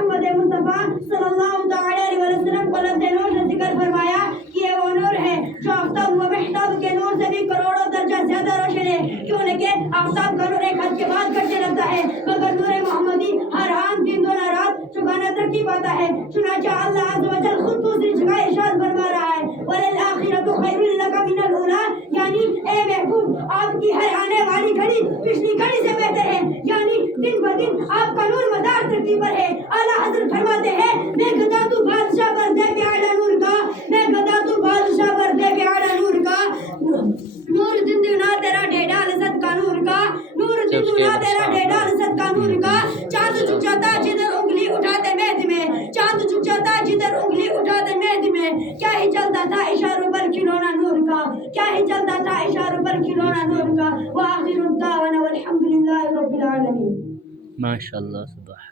मोहम्मद मुस्तफ़ा सल्लल्लाहु अलैहि वसल्लम को लफ्ज़ नूर से जिक्र फरमाया कि ये वो नूर है जो आफ्ताब व महताब के नूर से भी करोड़ों दर्जा ज्यादा रोशन है। क्यों लेके आफ्ताब का नूर एक हद के बाद कटने लगता है, मगर नूर मोहम्मदी हर आन दिन दोना रात चुकाना तरक्की पाता है। चुनांचे अल्लाह अज़्ज़ व जल खुद दूसरी जगह इरशाद फरमा रहा है, वलिल आखिरतु खैरुल लका मिनल ऊला, यानी ए महबूब आपकी हर आने वाली घड़ी पिछली घड़ी से बेहतर है, यानी दिन ब दिन आपका नूर मदार तरक्की पर है। आला हज़रत फरमाते हैं, मैं गदा तू बादशाह पर दे के आला नूर का, मैं गदा तू बादशाह पर दे के आला नूर का, नूर जिंदुना तेरा डेडाल सदका नूर का, नूर जिंदुना तेरा डेडाल सदका नूर का। चांद झुक जाता जिधर उंगली उठाते मेहदी में, चांद झुक जाता जिधर उंगली उठाते मेहदी में। क्या ही चलता था इशारों पर खिलौना नूर का, क्या ही चलता था इशारों पर खिलौना नूर का। व आखिरु दावाना वल्हम्दुलिल्लाहि रब्बिल आलमीन। माशाअल्लाह सुभान